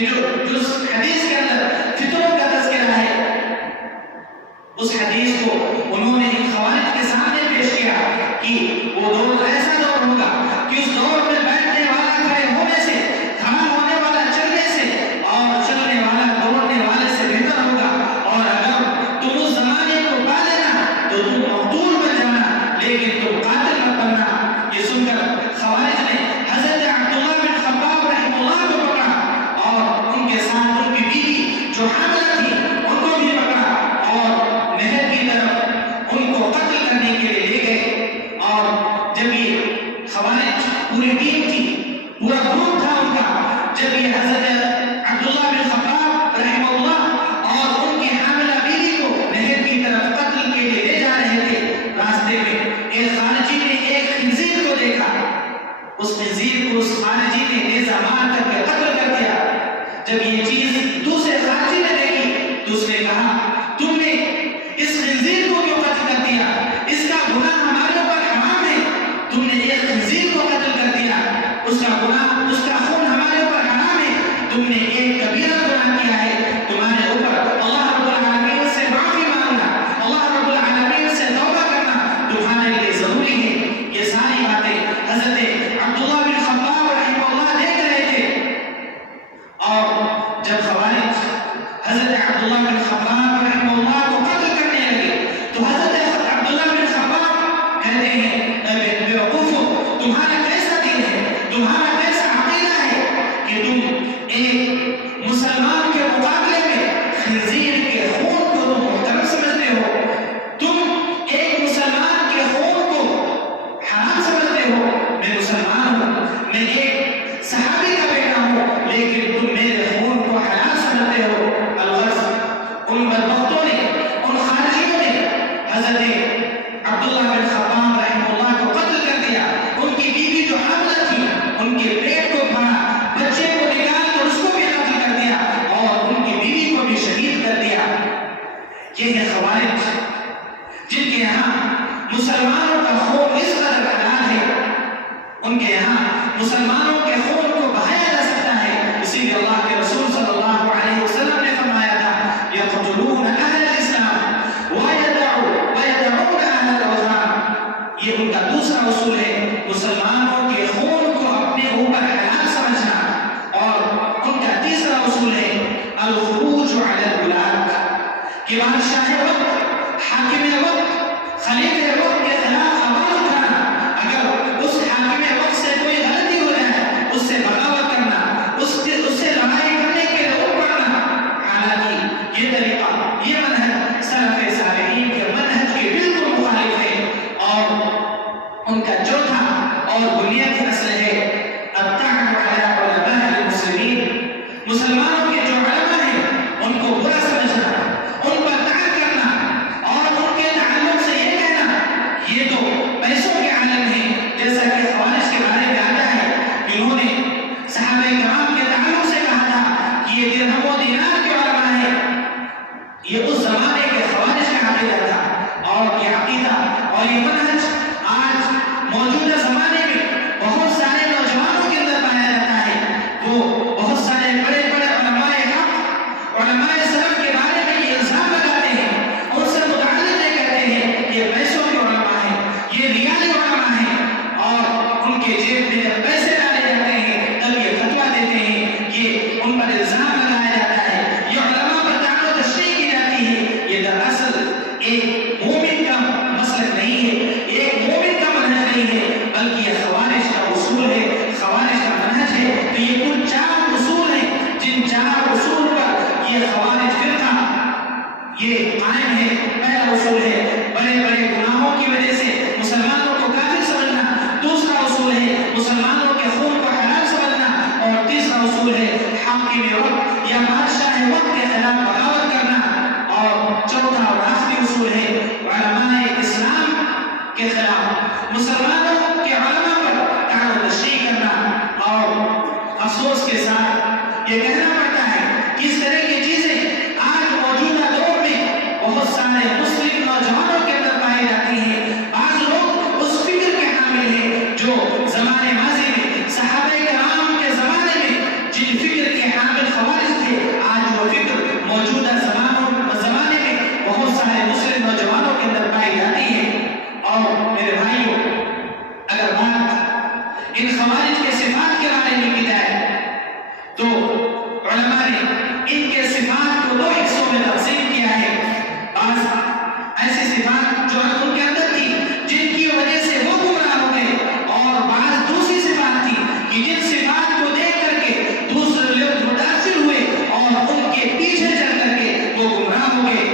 کہ جو حدیث کے اندر فتنوں کا تذکرہ ہے، اس حدیث کو انہوں نے خوارج کے سامنے پیش کیا کہ وہ دور ایسا دور ہوگا کہ اس دور میں بیٹھنے والا کھڑے ہونے سے، کھڑا ہونے والا چلنے سے، اور چلنے والا دوڑنے والے سے بہتر ہوگا، اور اگر تم اس زمانے کو پا لینا تو تم مقتول بن جانا لیکن تم قاتل مت بننا۔ یہ سن کر خوارج نے حضرت عبداللہ بن خباب رحمہ اللہ کو پکڑا اور ان کے ساتھ ان کی بیوی جو حاملہ تھی ان کو بھی پکڑا اور نہر کی طرف ان کو قتل کرنے کے لیے لے گئے۔ اور جب یہ خوارج پوری ٹیم تھی، پورا گروپ تھا ان کا، جب یہ حضرت عبداللہ بن خباب رحمہ اللہ اور ان کی حاملہ بیوی کو نہر کی طرف قتل کے لیے لے جا رہے تھے، راستے میں ایک خارجی نے ایک خنزیر کو دیکھا، اس خنزیر کو اس خارجی نے نیزہ مار کر کے قتل کر دیا۔ جب یہ چیز دوسرے خارجی نے دیکھی تو اس نے کہا تم نے اس خنزیر کو کیوں قتل کر دیا؟ اس کا گناہ ہمارے اوپر حرام ہے، تم نے ایک خنزیر کو قتل کر دیا، اس کا گناہ، اس کا خون ہمارے اوپر حرام ہے، تم نے ایک کبیرہ گناہ کیا ہے، تمہارے اوپر اللہ رب العالمین سے معافی مانگنا، اللہ رب العالمین سے توبہ کرنا تمہارے لیے ضروری ہے۔ یہ ساری باتیں حضرت عبداللہ بن خباب رحمہ اللہ دیکھ رہے تھے، اور جب خوارج حضرت عبداللہ بن خباب رحمہ اللہ کو قتل کرنے لگے تو حضرت عبداللہ بن خباب کہتے ہیں اے بیوقوفو، تمہارا کیسا دین ہے، تمہارا کیسا عقیدہ ہے کہ تم ایک مسلمان کے مقابلے میں خنزیر کے خون کو تم محترم سمجھتے ہو، تم ایک مسلمان کے خون کو حرام سمجھتے ہو۔ میں مسلمان ہوں، میں ایک صحابی کا بیٹا ہوں، لیکن تم میرے خون کو حلال سمجھتے ہو۔ الغرض ان بدبختوں نے، ان خارجیوں نے حضرت عبداللہ بن خباب رحمہ اللہ کو قتل کر دیا، ان کی بیوی جو حاملہ تھی ان کے پیٹ کو پھاڑا، بچے کو نکال کر اس کو بھی قتل کر دیا اور ان کی بیوی کو بھی شہید کر دیا۔ یہ ہے خوارج جن کے یہاں مسلمانوں کا خون اس قدر حلال ہے، ان کے یہاں مسلمانوں کے خون کو بہایا جا سکتا ہے۔ اسی لیے اللہ کے رسول صلی اللہ علیہ وسلم نے فرمایا تھا یقتلون اہل الاسلام ویدعون اہل الاوثان۔ یہ ان کا دوسرا اصول ہے، مسلمانوں کے خون کو اپنے اوپر حلال سمجھنا، اور ان کا تیسرا اصول ہے الخروج علی الولاة، کہ بادشاہ وقت، حاکم وقت، خلیفہ وقت کے خلاف آواز اٹھانا، اگر اس حاکم وقت سے کوئی غلطی ہو جائے اس سے بغاوت کرنا، اس سے لڑائی کرنے کے لیے اٹھ پڑنا۔ حالانکہ یہ طریقہ، یہ منہج سلف صالحین کے منہج کے بالکل مخالف ہے، اور ان کا چوتھا اور بنیادی اصل ہے الطعن علی علماء المسلمین، مسلمانوں کے جو علماء ہیں ان کو برا سمجھنا، ان پر طعن کرنا، اور ان کے تعلق سے یہ کہنا یہ تو پیسوں کے عالم ہیں، جیسا کہ خوارج کے بارے میں آتا ہے کہ انہوں نے صحابہ کرام کے تعلق سے کہا تھا کہ یہ درہم و دینار کے علماء ہیں۔ یہ اس زمانے کے خوارج کا عقیدہ تھا، اور یہ عقیدہ اور یہ منہج آج موجودہ زمانے میں بہت سارے نوجوانوں کے اندر پایا جاتا ہے۔ وہ بہت سارے بڑے بڑے علماء حق، علماء سلف کے بارے میں یہ الزام لگاتے ہیں، ان سے متعلق یہ کہتے ہیں یہ پیسوں کے علماء ہیں، یہ ریالی علماء ہیں، اور ان کے جیب میں جب پیسے ڈالے جاتے ہیں تب یہ فتویٰ دیتے ہیں، یہ ان پر الزام لگایا جاتا ہے، یہ علماء پر طعن و تشنیع کی جاتی ہے۔ یہ دراصل ایک مومن کا مسلک نہیں ہے، ایک مومن کا منہج نہیں ہے، بلکہ یہ خوارج کا اصول ہے، خوارج کا منہج ہے۔ تو یہ کل 4 اصول ہیں، جن 4 اصول پر یہ خوارج فرقہ یہ قائم ہے۔ پہلا اصول ہے بڑے بڑے گناہوں کی وجہ سے مسلمانوں کو کافر سمجھنا، دوسرا اصول ہے مسلمانوں کے خون کو حلال سمجھنا، اور تیسرا اصول ہے حاکم وقت یا بادشاہ وقت کے خلاف بغاوت کرنا، اور چوتھا اور آخری اصول ہے علماء اسلام کے خلاف مسلمانوں کے علماء پر طعن و تشنیع کرنا۔ اور افسوس کے ساتھ یہ کہنا پڑتا ہے کہ اس طرح کی چیزیں آج موجودہ دور میں بہت سارے مسلم نوجوانوں کے اندر پائی جاتی ہیں۔ بعض لوگ اس فکر کے حامل ہیں جو زمانے ماضی میں کے اندر پائی جاتی ہے۔ اور میرے بھائیوں، اگر بات ان خوارج کے صفات کے بارے میں کی جائے تو علماء نے ان کے صفات کو 2 حصوں میں تقسیم کیا ہے۔ بعض ایسی صفات جو ان کے اندر تھی جن کی وجہ سے وہ گمراہ ہو گئے، اور بعض دوسری صفات تھی کہ جن صفات کو دیکھ کر کے دوسرے لوگ متاثر ہوئے اور ان کے پیچھے چل کر کے وہ گمراہ ہو گئے۔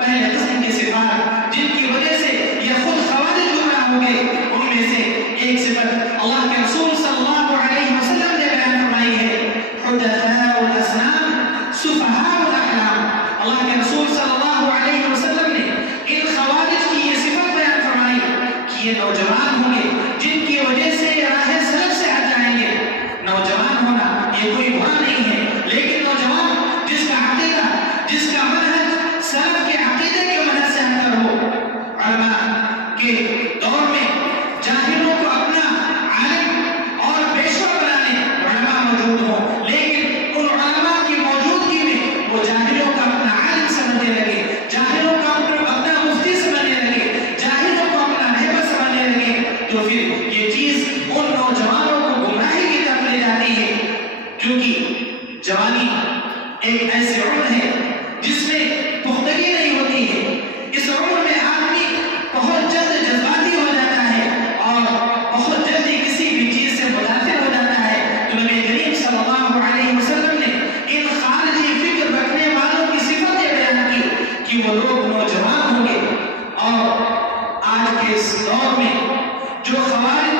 پہلے قسم کی صفات جن کی وجہ سے یہ خود خوارج گمراہ ہو گئے، ان میں سے ایک صفت اللہ کے رسول صلی اللہ علیہ وسلم نے بیان فرمائی ہے، حدثاء الاسنان سفہاء الاحلام۔ اللہ کے رسول صلی اللہ علیہ وسلم نے ان خوارج کی یہ صفت بیان فرمائی کہ یہ نوجوان ہوں گے جن کی وجہ سے راہ سلف سے ہٹ جائیں گے۔ نوجوان ہونا یہ کوئی برا نہیں ہے، لیکن نوجوان جس کا عقیدہ، جس کا منہج سلف کے عقیدے کے منہج سے ہٹ کر ہو۔ علماء کے دور میں جاہلوں کو اپنا عالم اور پیشوا بنانے علماء موجود ہوں، لیکن ان علماء کی موجودگی میں وہ جاہلوں کا اپنا عالم سمجھنے لگے، جاہلوں کا اپنا مفتی سمجھنے لگے، جاہلوں کو اپنا رہبر سمجھنے لگے، تو پھر یہ چیز ان نوجوانوں کو گمراہی کی طرف لے جاتی ہے۔ کیونکہ جوانی ایک ایسی عمر ہے جس میں پختگی نہیں ہوتی ہے۔ اس عمر میں آدمی بہت جلد جذباتی ہو جاتا ہے اور بہت جلدی کسی بھی چیز سے متاثر ہو جاتا ہے۔ تو نبی کریم صلی اللہ علیہ وسلم نے ان خارجی فکر رکھنے والوں کی صفتیں بیان کی کہ وہ لوگ نوجوان ہوں گے۔ اور آج کے اس دور میں جو خوارج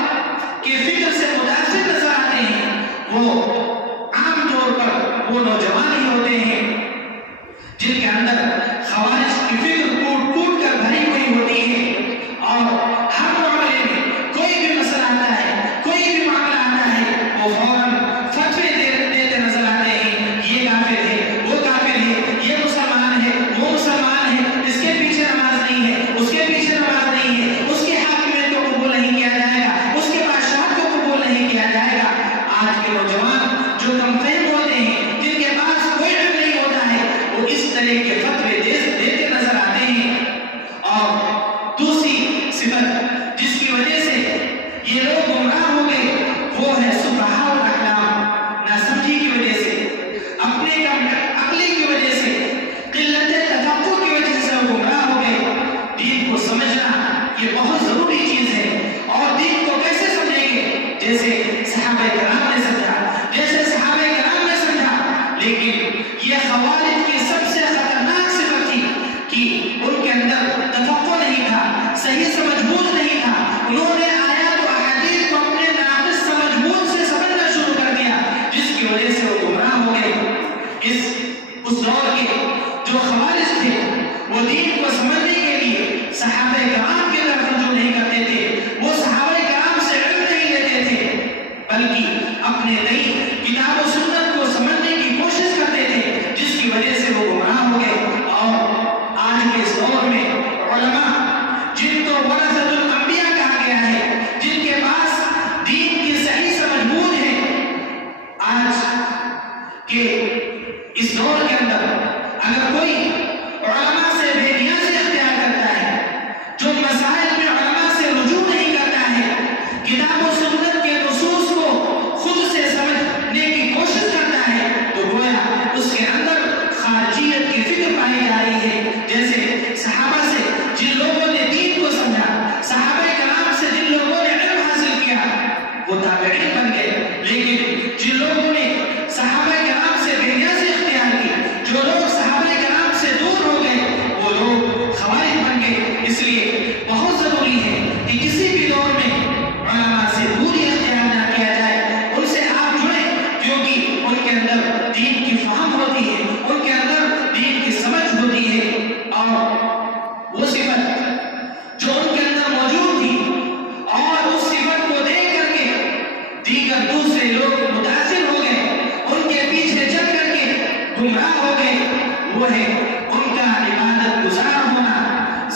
کے فکر سے متاثر نظر آتے ہیں وہ عام طور پر وہ نوجوان ہی ہوتے ہیں جن کے اندر خوارج کی فکر ٹوٹ ٹوٹ کر بھری ہوئی ہوتی ہے، اور ہر معاملے میں کوئی بھی مسئلہ آتا ہے، کوئی بھی معاملہ آتا ہے، وہ فوراً فتوے دیتے نظر آتے ہیں، یہ کافر ہے، وہ کافر ہے، یہ مسلمان ہے، وہ مسلمان ہے، اس کے پیچھے نماز نہیں ہے، اس کے پیچھے نماز نہیں ہے، اس کی حاکمیت کو قبول نہیں کیا جائے گا، اس کے بادشاہت کو قبول نہیں کیا جائے گا۔ آج کے نوجوان جو کم فہم ہوتے ہیں، جن کے پاس کوئی علم نہیں ہوتا ہے، وہ اس طرح کے فتوے دیتے نظر آتے ہیں۔ اور دوسری صفت جس کی وجہ سے یہ لوگ گمراہ ہو گئے وہ ہے سفہاء الاحلام، ناسمجھی کی وجہ سے، اپنے عقلی کی وجہ سے، قلت تفقہ کی وجہ سے وہ گمراہ ہو گئے۔ دین کو سمجھنا یہ بہت ضروری چیز ہے، اور دین کو کیسے سمجھیں گے؟ جیسے صحابہ کرام نے سمجھا، جیسے صحابہ کرام نے سمجھا۔ لیکن یہ خوارج کی سب سے خطرناک صفت تھی کہ ان کے اندر تفقہ نہیں تھا، صحیح سمجھ بوجھ نہیں تھا۔ انہوں نے آیات و احادیث کو اپنے ناقص سمجھ بوجھ سے سمجھنا شروع کر دیا، جس کی وجہ سے وہ گمراہ ہو گئے۔ اس دور کے جو خوارج تھے وہ دین کو سمجھنے کے لیے صحابہ کرام کی طرف رجوع نہیں کرتے تھے، وہ صحابہ کرام سے علم نہیں لیتے تھے، بلکہ اپنے نئی کتاب و سنت کو سمجھنے کی کوشش کرتے تھے، جس کی وجہ سے وہ گمراہ ہو گئے۔ اور آج کے اس دور میں علماء جن کو ورثۃ الانبیاء کہا گیا ہے، جن کے پاس دین کی صحیح سمجھ بوجھ ہے، آج کے اس دور کے اندر اگر کوئی علماء سے بے نیازی اختیار کرتا ہے، جو مسائل میں علماء سے رجوع نہیں کرتا ہے، کتاب و سنت کے نصوص کو خود سے سمجھنے کی کوشش کرتا ہے، تو گویا اس کے اندر خارجیت کی فکر پائی جا رہی ہے۔ جیسے صحابہ سے جن لوگوں نے دین کو سمجھا، صحابہ کرام سے جن لوگوں نے علم حاصل کیا، وہ تابعین بن گئے، لیکن جن لوگوں نے صحابہ کرام سے بے نیازی اختیار کی، جو لوگ صحابہ کرام سے دور ہو گئے، وہ لوگ خوارج بن گئے۔ اس لیے بہت ضروری ہے کہ کسی بھی دور میں علماء سے دوری اختیار نہ کیا جائے، ان سے آپ جڑیں، کیونکہ ان کے اندر دین کی فہم ہوتی ہے، ان کے اندر دین کی سمجھ ہوتی ہے، اور وہ صفت جو ان کے اندر موجود تھی اور اس صفت کو دیکھ کر کے دیگر دوسرے لوگ متاثر ہو گئے، ان کے پیچھے چل کر کے گمراہ ہو گئے، وہ ہے ان کا عبادت گزار ہونا۔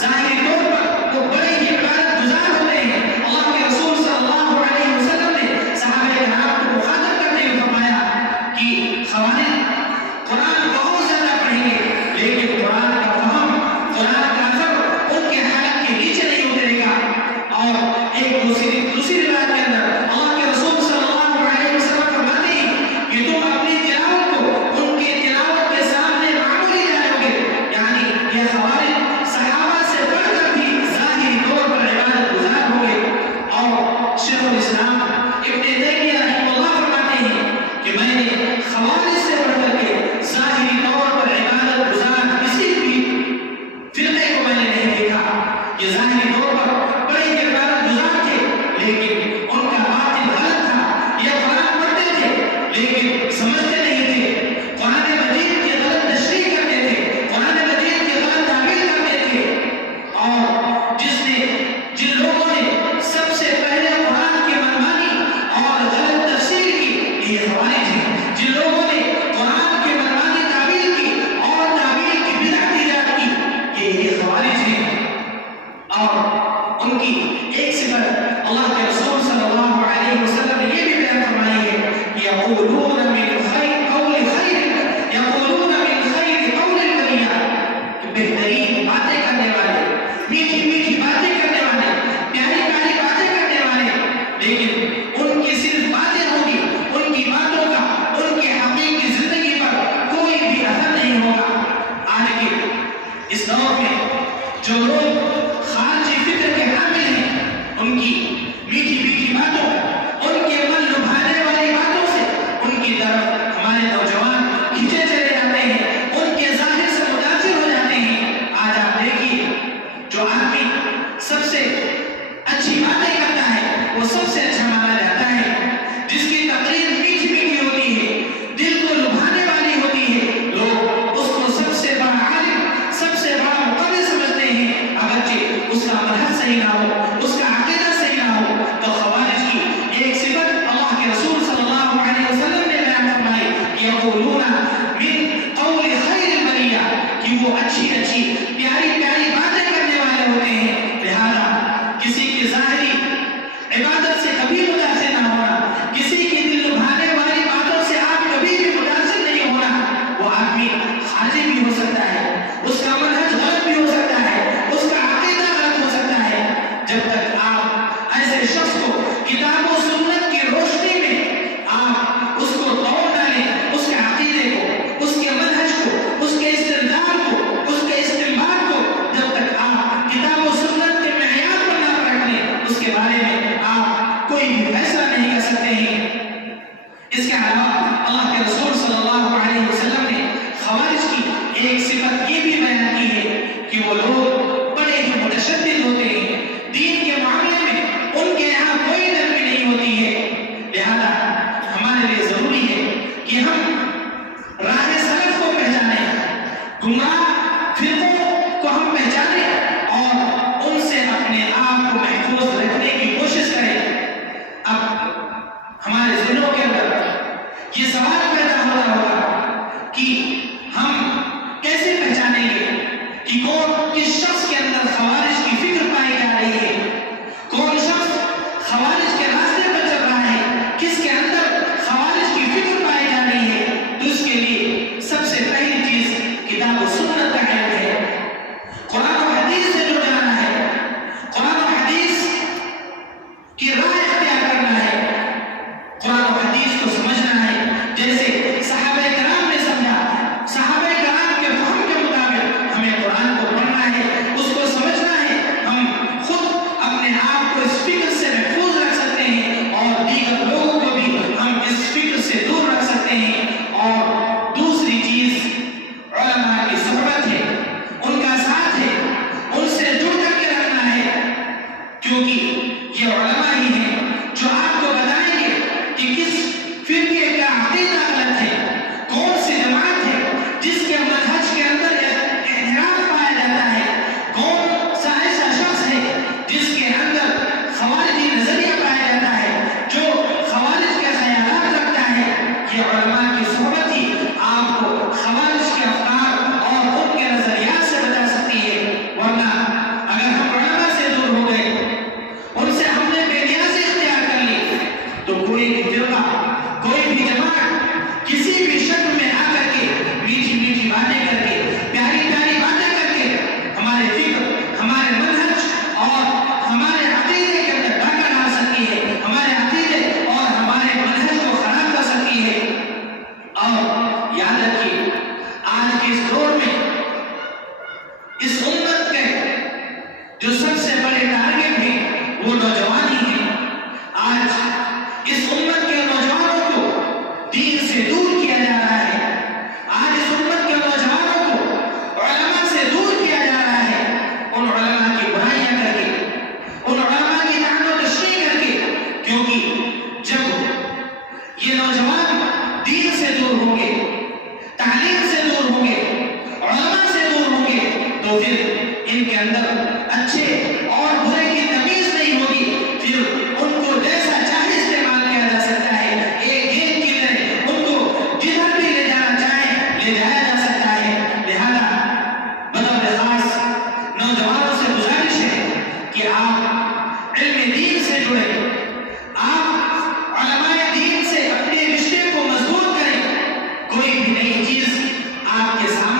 ظاہری طور پر وہ بڑے ہی عبادت گزار ہوتے ہیں۔ اللہ کے رسول صلی اللہ علیہ وسلم نے صحابہ کرام کو مخاطب کرتے ہوئے فرمایا کہ خوارج قرآن بہت زیادہ پڑھیں گے، لیکن قرآن کا فہم، قرآن کا اثر ان کے حال یقولون من قول خیر البریہ، کہ وہ اچھی اچھی پیاری پیاری باتیں کرنے والے ہوتے ہیں. لہذا کسی کی ظاہری عبادت سے کبھی متاثر نہ ہونا، کسی کی دل لبھانے والی باتوں سے آپ کبھی بھی متاثر نہیں ہونا. وہ آدمی خارجی بھی ہو سکتا ہے، اس کا منہج غلط بھی ہو سکتا ہے، اس کا عقیدہ غلط ہو سکتا ہے. جب تک آپ ایسے شخص کو کتاب و سنت کی روشنی میں آپ اس کو توڑ ڈالیں، اس کے عقیدے کو، اس کے منہج کو، اس کے استدلال کو، اس کے استنباط کو، جب تک آپ کتاب و سنت کے معیار پر نہ رکھ لیں، اس کے بارے میں آپ کوئی بھی فیصلہ نہیں کر سکتے ہیں. اس کے علاوہ اللہ کے رسول صلی اللہ علیہ وسلم نے خوارج کی ایک صفت یہ بھی بیان کی ہے کہ وہ لوگ بڑے ہی متشدد ہوتے ہیں، دین کے معاملے میں ان کے یہاں کوئی نرمی نہیں ہوتی ہے. لہذا ہمارے لیے ضروری ہے کہ ہم راہ سلف کو پہچانیں، گمراہ فرقوں کو ہم پہچانیں اور ان سے اپنے آپ کو محفوظ رکھنے کی کوشش کریں. اب ہمارے ذہنوں کے اندر یہ سوال پیدا ہو رہا ہوگا کہ ہم کیسے پہچانیں گے کہ کون کس شخص کے اندر خوارج کی فکر پائی جا رہی ہے، کون شخص خوارج کے راستے پر چل رہا ہے، کس کے اندر خوارج کی فکر پائی جا رہی ہے. تو اس کے لیے سب سے پہلی چیز کتاب و سنت کا علم ہے، قرآن و حدیث سے جڑ جانا ہے، قرآن و حدیث کی راہ اختیار کرنا ہے، قرآن و حدیث کو سمجھنا ہے جیسے صحابہ کرام نے سمجھا. صحابہ کرام کے فہم کے مطابق ہمیں قرآن کو پڑھنا ہے، اس کو سمجھنا ہے. ہم خود اپنے آپ کو اس فکر سے محفوظ رکھ سکتے ہیں اور دیگر لوگوں کو بھی ہم اس فکر سے دور رکھ سکتے ہیں. اور دوسری چیز علماء کی صحبت ہے، ان کا ساتھ ہے، ان سے جڑ کر کے رکھنا ہے، کیونکہ یہ علماء ہی ہیں جو آپ کو بتائیں گے کہ کس فرقے کا عقیدہ غلط ہے، کون سی جماعت ہے جس کے منہج کے اندر انحراف پایا جاتا ہے، کون سا ایسا شخص ہے جس کے اندر خوارجی نظریہ پایا جاتا ہے، جو خوارج کے خیالات رکھتا ہے. یہ علماء کی صحبت ہی آپ کو خوارج کے افکار اور ان کے نظریات سے بتا سکتی ہے. ورنہ اگر ہم علماء سے دور ہو گئے، ان سے ہم نے بے نیازی اختیار کر لی، تو کوئی بھی فرقہ، کوئی بھی جماعت کسی بھی شکل میں آ کر کے میٹھی میٹھی باتیں کر کے، پیاری پیاری باتیں کر کے ہمارے فکر، ہمارے منہج اور ہمارے عقیدے کے اندر ڈاکہ ڈال سکتی ہے، ہمارے عقیدے اور ہمارے منہج کو خراب کر سکتی ہے. اور یاد رکھیے آج کے اس دور میں اس امت کے جو سب سے بڑے ٹارگٹ ہیں وہ نوجوان ہی ہیں. آج اس امت کے نوجوانوں کو دین سے دور کیا جا رہا ہے، آج اس امت کے نوجوانوں کو علماء سے دور کیا جا رہا ہے، ان علماء کی برائیاں کر کے، ان علماء کی طعن و تشریح کر کے. کیونکہ جب یہ نوجوان دین سے دور ہوں گے، تعلیم سے دور ہوں گے، علماء سے دور ہوں گے، تو پھر ان کے اندر اچھے اور برے کی تمیز نہیں ہوگی. پھر ان کو جیسا چاہے استعمال کیا جا سکتا ہے، ایک گیند کی طرح ان کو جدھر بھی لے جانا چاہے لے جایا جا سکتا ہے. لہذا بطور خاص نوجوانوں سے گزارش ہے کہ آپ علم دین سے جڑیں، آپ علماء دین سے اپنے رشتے کو مضبوط کریں. کوئی بھی نئی چیز آپ کے سامنے